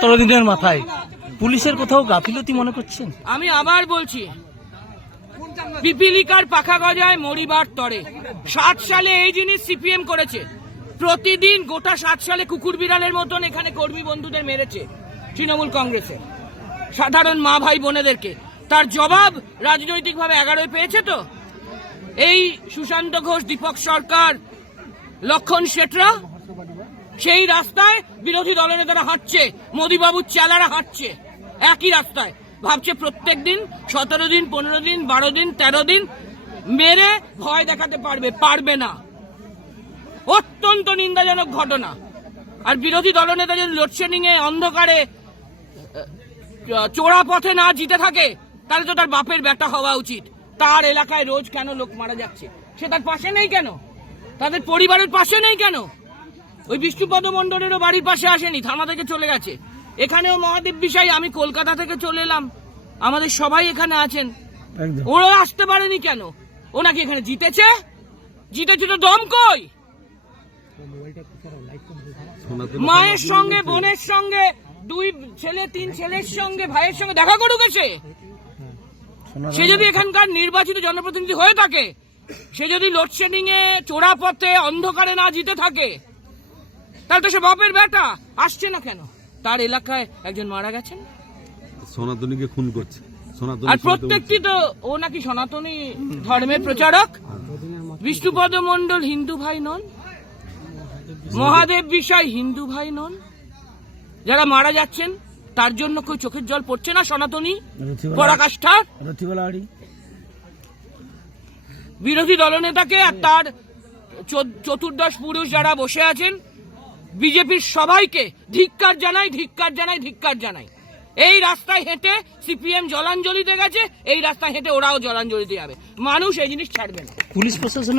দিনের মাথায় পুলিশের কোথাও গাফিলতি মনে করছেন? আমি আবার বলছি, পিপিলিকার পাখা গজায় মরিবার তরে। 60 সালে এই জিনিস সিপিএম করেছে। প্রতিদিন গোটা 60 সালে কুকুর বিড়ালের মতন এখানে কর্মী বন্ধুদের মেরেছে তৃণমূল কংগ্রেসে, সাধারণ মা ভাই বোনেদেরকে। তার জবাব রাজনৈতিকভাবে 11 পেয়েছে। তো এই সুশান্ত ঘোষ, দীপক সরকার, লক্ষণ শেঠরা সেই রাস্তায় বিরোধী দলনেতারা হাঁটছে, মোদীবাবুর চেলারা হাঁটছে একই রাস্তায়। ভাবছে প্রত্যেক দিন 17 দিন, 15 দিন, 12 দিন, 13 দিন মেরে ভয় দেখাতে পারবে। পারবে না। অত্যন্ত নিন্দাজনক ঘটনা। আর বিরোধী দলনেতা যদি লোডশেডিং এ অন্ধকারে চোরা পথে না জিতে থাকে, তাহলে তো তার বাপের বেটা হওয়া উচিত। তার এলাকায় রোজ কেন লোক মারা যাচ্ছে? সে তার পাশে নেই কেন? তাদের পরিবারের পাশে নেই কেন? ওই বিষ্ণুপদ মণ্ডলেরও বাড়ির পাশে আসেনি, থানা থেকে চলে গেছে। এখানেও মহাদেব বিষয়, আমি কলকাতা থেকে চলে এলাম, আমাদের সবাই এখানে আছেন, ওরা আসতে পারেনি কেন? ও নাকি এখানে জিতেছে? জিতেছে তো দম কই? মায়ের সঙ্গে, বোনের সঙ্গে, 2 ছেলে 3 ছেলের সঙ্গে, ভাইয়ের সঙ্গে দেখা করুক এসে। সে যদি এখানকার নির্বাচিত জনপ্রতিনিধি হয়ে থাকে, সে যদি লোডশেডিং এ চোরা পথে অন্ধকারে না জিতে থাকে, তাহলে তো সে বাপের বেটা। আসছে না কেন? তার এলাকায় একজন মারা গেছেন, সনাতনীকে খুন করছে। আর প্রত্যেকটি তো ও নাকি সনাতনী ধর্মের প্রচারক। বিষ্ণুপদ মণ্ডল হিন্দু ভাই নন, মহাদেব বিষয় হিন্দু ভাই নন। যারা মারা যাচ্ছেন তার জন্য কেউ চোখের জল পড়ছে না? সনাতনী পরাকাষ্ঠা বিরোধী দলনেতাকে আর তার চতুর্দশ পুরুষ যারা বসে আছেন, বিজেপির সবাইকে ধিক্কার জানাই, ধিক্কার জানাই, ধিক্কার জানাই। এই রাস্তায় হেঁটে সিপিএম জলাঞ্জলি দিয়ে গেছে, এই রাস্তায় হেঁটে ওরাও জলাঞ্জলি দিয়ে যাবে। মানুষ এই জিনিস ছাড়বে না। পুলিশ প্রশাসন